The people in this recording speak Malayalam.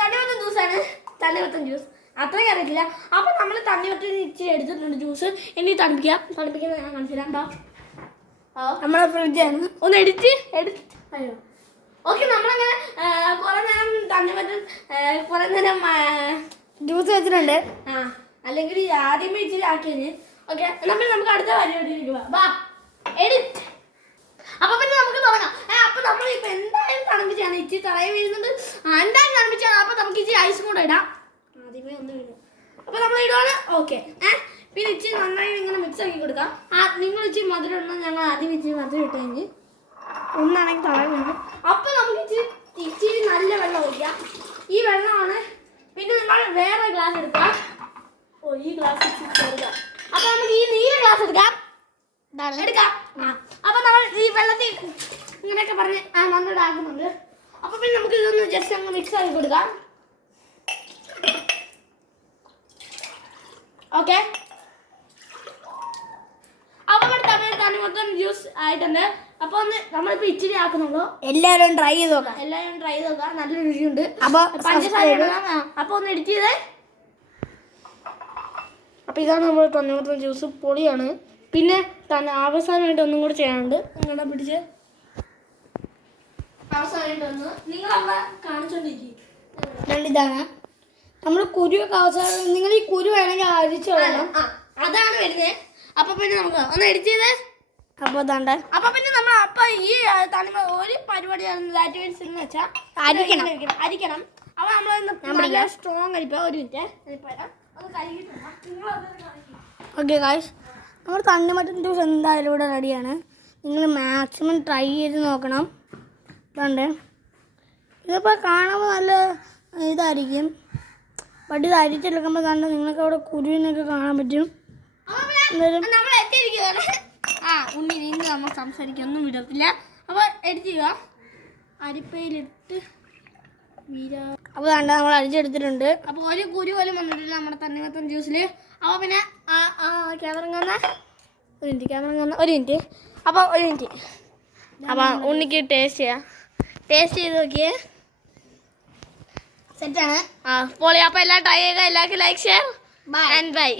തണ്ണിമത്തൻ ജ്യൂസാണ്. തണ്ണിമത്തൻ ജ്യൂസ് അത്രയും അറിയത്തില്ല. അപ്പം നമ്മൾ തണ്ണിമത്തൻ ഇച്ചിരി എടുത്തിട്ടുണ്ട് ജ്യൂസ്. ഇനി തണുപ്പിക്കുന്നത് ഞാൻ കാണിച്ചു തരാം. നമ്മളെ ഫ്രിഡ്ജാണ്. ഒന്ന് എടുത്ത് അയ്യോ ഓക്കെ. നമ്മളങ്ങനെ കുറെ നേരം തണ്ണിമത്തൻ കുറെ നേരം ജ്യൂസ് വെച്ചിട്ടുണ്ട്. അല്ലെങ്കിൽ ആദ്യമേ ഇച്ചിരി ആക്കിയതിന്. ഓക്കെ, നമുക്ക് അടുത്ത പരിപാടിയിലേക്ക് പോവാം. എഡിറ്റ്. അപ്പൊ പിന്നെ നമുക്ക് തുടങ്ങാം. അപ്പൊ നമ്മളിപ്പോ എന്തായാലും തണുപ്പിച്ചാണ്. ഇച്ചിരി തറയെ വീഴുന്നുണ്ട്. എന്തായാലും തണുപ്പിച്ചാണ്. അപ്പൊ നമുക്ക് ഇച്ചിരി ഐസും കൂടെ ഇടാം. ആദ്യമേ ഒന്ന് വീഴും. അപ്പൊ നമ്മൾ ഇടുവാണ്. ഓക്കെ. പിന്നെ ഇച്ചിരി നന്നായി ഇങ്ങനെ മിക്സ് ആക്കി കൊടുക്കാം. നിങ്ങൾ ഇച്ചിരി മധുരം ഇടണം. ഞങ്ങൾ ആദ്യം ഇച്ചിരി മധുരം ഇട്ട് കഴിഞ്ഞ് ഒന്നാണെങ്കിൽ തറ വീഴും. അപ്പൊ നമുക്ക് ഇച്ചിരി നല്ല വെള്ളം ഒഴിക്കാം. ഈ വെള്ളമാണ്. പിന്നെ നമ്മൾ വേറെ ഗ്ലാസ് എടുക്കാം. ഈ ഗ്ലാസ് എടുക്കാം. അപ്പൊ നമുക്ക് ഈ നീല ഗ്ലാസ് എടുക്കാം. അപ്പൊ നമ്മൾ ഈ വെള്ളത്തിൽ ഇങ്ങനെയൊക്കെ പറഞ്ഞ് നന്നായിട്ട് ആക്കുന്നുണ്ട്. അപ്പൊ പിന്നെ നമുക്ക് ഇതൊന്ന് ജസ്റ്റ് അങ്ങ് മിക്സ് ആക്കി കൊടുക്കാം. ഓക്കെ. അപ്പൊ തണ്ണിമത്തൻ ജ്യൂസ് ആയിട്ടുണ്ട്. അപ്പൊ ഒന്ന് നമ്മളിപ്പോ ഇച്ചിരി ആക്കുന്നുള്ളൂ. എല്ലാവരും ട്രൈ ചെയ്ത് നോക്കാം. നല്ല രുചിയുണ്ട്. അപ്പൊ അപ്പൊ ഒന്ന് എഡിറ്റ് ചെയ്തേ. അപ്പൊ ഇതാണ് നമ്മൾ തണ്ണിമത്തൻ ജ്യൂസ്. പൊളിയാണ്. പിന്നെ അവസാനമായിട്ട് ഒന്നും കൂടി ചെയ്യാനുണ്ട്. നിങ്ങളെ പിടിച്ച് അവസാനമായിട്ട് ഒന്ന് നിങ്ങളവിടെ കാണിച്ചോണ്ടിരിക്കും. ഇതാണ് നമ്മൾ കുരുവൊക്കെ അവസാനം. നിങ്ങൾ ഈ കുരു വേണമെങ്കിൽ അരിച്ചു കളയണം. അതാണ് വരുന്നത്. അപ്പൊ പിന്നെ നമുക്ക് ഒന്ന് എഡിറ്റ് ചെയ്തേ. അപ്പൊ അതാണ്ട്. അപ്പൊ പിന്നെ നമ്മൾ അപ്പൊ ഈ തണ്ണിമ ഒരു പരിപാടിയാണ് എന്ന് വെച്ചാൽ അരിക്കണം. അപ്പൊ നമ്മൾ സ്ട്രോങ് അരിപ്പ. ഒരു മിനിറ്റ്. ഓക്കെ ഗായ്സ്, നമ്മൾ തണ്ണിമത്തൻ ജ്യൂസ് എന്തായാലും ഇവിടെ റെഡിയാണ്. നിങ്ങൾ മാക്സിമം ട്രൈ ചെയ്ത് നോക്കണം. ഇതുണ്ട്. ഇതിപ്പോൾ കാണുമ്പോൾ നല്ല ഇതായിരിക്കും. ബട്ട് ഇത് അരിച്ചെടുക്കുമ്പോൾ കണ്ട് നിങ്ങൾക്ക് അവിടെ കുരുവിനൊക്കെ കാണാൻ പറ്റും. നമ്മൾ എത്തിയിരിക്കുകയാണ്. ഉണ്ണി നിന്ന് നമ്മൾ സംസാരിക്കൊന്നും വിടത്തില്ല. അപ്പോൾ എഡിറ്റ് ചെയ്യുക. അരിപ്പയിലിട്ട് അപ്പോൾ കണ്ട നമ്മൾ അരിച്ചെടുത്തിട്ടുണ്ട്. അപ്പോൾ ഒരു കുരു പോലും വന്നിട്ടില്ല നമ്മുടെ തണ്ണിമത്തൻ ജ്യൂസിൽ. അപ്പോൾ പിന്നെ ക്യാമറ ഒരു മിനിറ്റ്. അപ്പോൾ ഒരു മിനിറ്റ്. അപ്പോൾ ഉണ്ണിക്ക് ടേസ്റ്റ് ചെയ്യാം. ടേസ്റ്റ് ചെയ്ത് നോക്കിയേ. സെറ്റാണ്. പൊളി. അപ്പോൾ എല്ലാം ട്രൈ ചെയ്യുക. എല്ലാവർക്കും ലൈക്ക് ഷെയർ ആൻഡ് ബൈ.